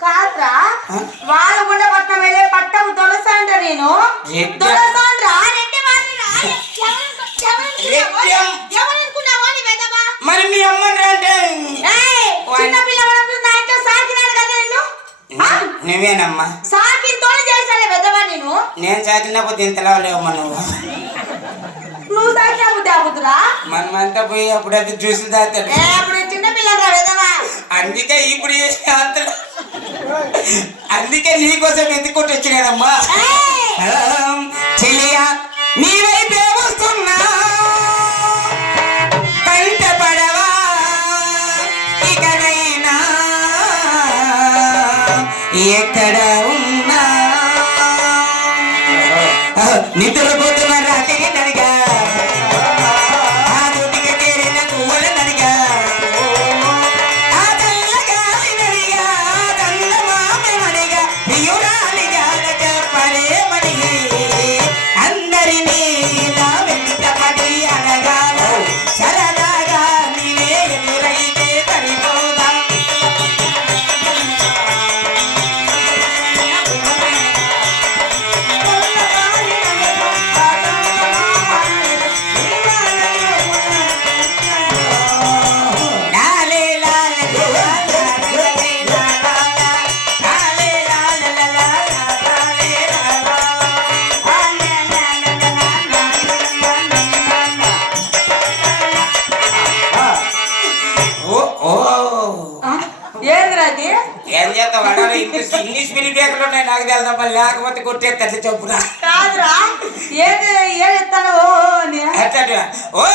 కాదురా వాళ్ళు కూడా పట్నం వెళ్ళే పట్టము దొలసాండ్ర నేను దొలసాండ్రా రెడ్డి వాళ్ళరా మరి మీ అమ్మని అంటే చిన్న పిల్లవాడు నా ఇంట్లో సాకినాడు కదా నిన్ను నువ్వేనమ్మా సాకితోనే చేశాడే పెద్దవా నేను సాకినప్పుడు ఇంతలా లేవమ్మా నువ్వు సాకినా బుద్ధి ఆగుతురా మనమంతా పోయి అప్పుడు అది జ్యూసులు తాగుతాడు అప్పుడు చిన్న పిల్లరా పెద్దవా అందుకే ఇప్పుడు అందుకే నీకోసం ఎందుకుంటూ వచ్చినానమ్మా చెలియా నీ వైపే వస్తున్నా కంట పడవా ఇకనైనా ఎక్కడ ఉన్నా నిద్రపోతున్న రాత్రి నడిగా ఆ నోటికి చేరిన పువ్వుల నడిగా ఆ చల్లగాలి నడిగా చందమామ నడిగా ప్రియురాలిగా చెప్పలేమని అందరినీ నా వెంట పడి అనగాల సరదాగా నీవే ఎదురైతే సరిపోదా ఏం చేస్తా వాడాలి ఇంగ్లీష్ మీడియం పేపర్లు ఉన్నాయి నాకు తెలుసా లేకపోతే కొట్టేస్తా అట్లా చెప్పురా కాదురా ఏది ఏస్తాను ఓ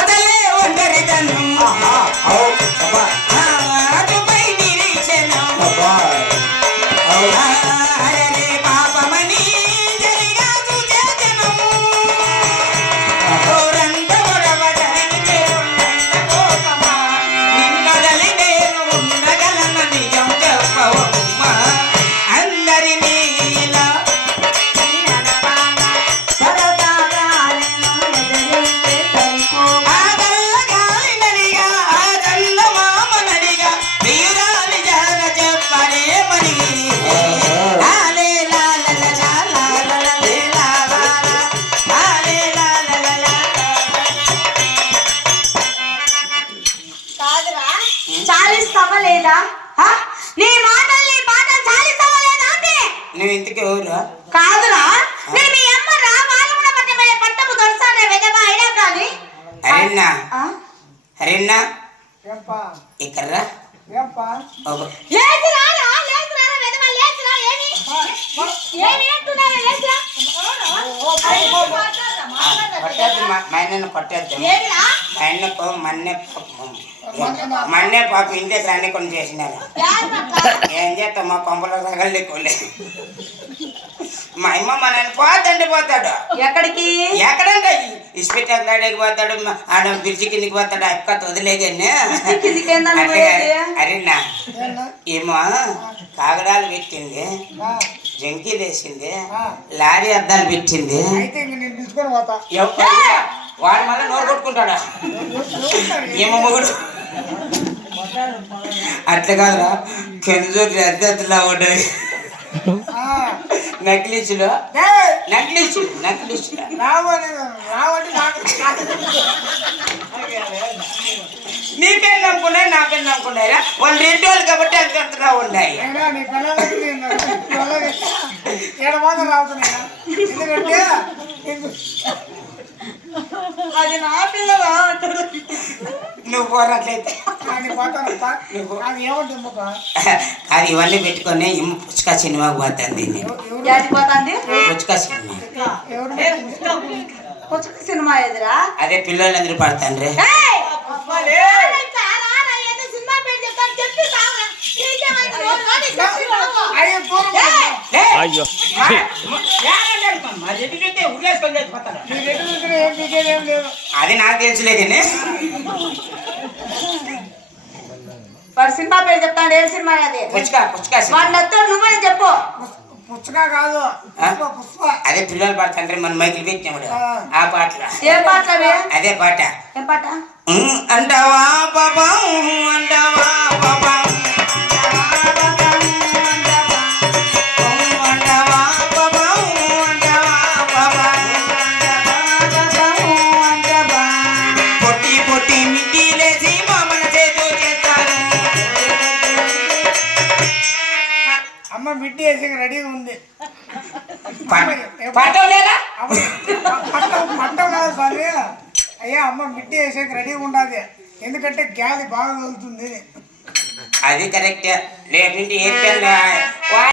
అదలే ఒంటరితనం అటుపై నిరీక్షణం అరే పాపమని జరిగాదు చేతనం రంగ మొరవడానికి ఉండంత కోపమా నిన్నదలి నేను ఉండగలన నిజం చెప్పవమ్మా అందరినీ ఇలా చాలిస్తావా లేదా నీ మాటలు చాలిస్తావా లేదా అంటే నువ్వు ఇంతకీ ఎవరు కాదురా నేను మీ అమ్మరా వాళ్ళు కూడా పట్టము దొరసానే వెదవా అయినా కానీ అరేనా అరేనా ఇక్కడ్రా కొట్టేద్దు ఆయనకు మన్నే పాప ఇంటే అన్ని కొన్ని చేసినారు ఏం చేస్తాం మా కొంపలో తగలేకోలే మా అమ్మ మనల్ని పోతండి పోతాడు ఎక్కడికి ఎక్కడంటే ఇస్పిటల్ దాడికి పోతాడు ఆడ బ్రిడ్జి కిందికి పోతాడు అక్క వదిలేగానే అరేనా ఏమో కాగడాలు పెట్టింది జంకీలు వేసింది లారీ అద్దాలు పెట్టింది వాడు మళ్ళీ నోరు కొట్టుకుంటాడా ఏమో మొగుడు అట్లా కాదురా కెంజోకి అద్దెలా ఉంటాయి నక్లీసులు నీ పేరు నమ్ముకున్నాయి నా పేరు నమ్ముకున్నాయిరా వాళ్ళు రెండు వాళ్ళు కాబట్టి అంతగా ఉన్నాయి అది నా పిల్లగా నువ్వు పోరాట్లయితే అది ఇవన్నీ పెట్టుకొని ఇమ్మ పుచ్చుక సినిమాకి పోతుంది పుచ్చుక సినిమా సినిమా ఎదురా అదే పిల్లలందరూ పడతాండ్రే అయ్యో అది నాకు తెలుసులేదండి వాడు సినిమా పేరు చెప్తాడు ఏ సినిమా అది వాడు నచ్చాడు నువ్వే చెప్పు పుచ్చగా కాదు పుష్ప అదే పిల్లలు పాడుతుంటే మన మైకిల్ పెట్టినాడు ఆ పాటలు ఏ పాటలు అదే పాట ఏం పాట అంటావా పాపా అంటావా పాపా మిడ్డి వేసి రెడీగా ఉంది. పట్టం లేదా పట్టం కాదు స్వామి. అయ్యా అమ్మ మిడ్డి వేసేకి రెడీగా ఉండాలి, ఎందుకంటే గాలి బాగా వెళ్తుంది. అది కరెక్ట్. లేకుంటే ఏర్పాను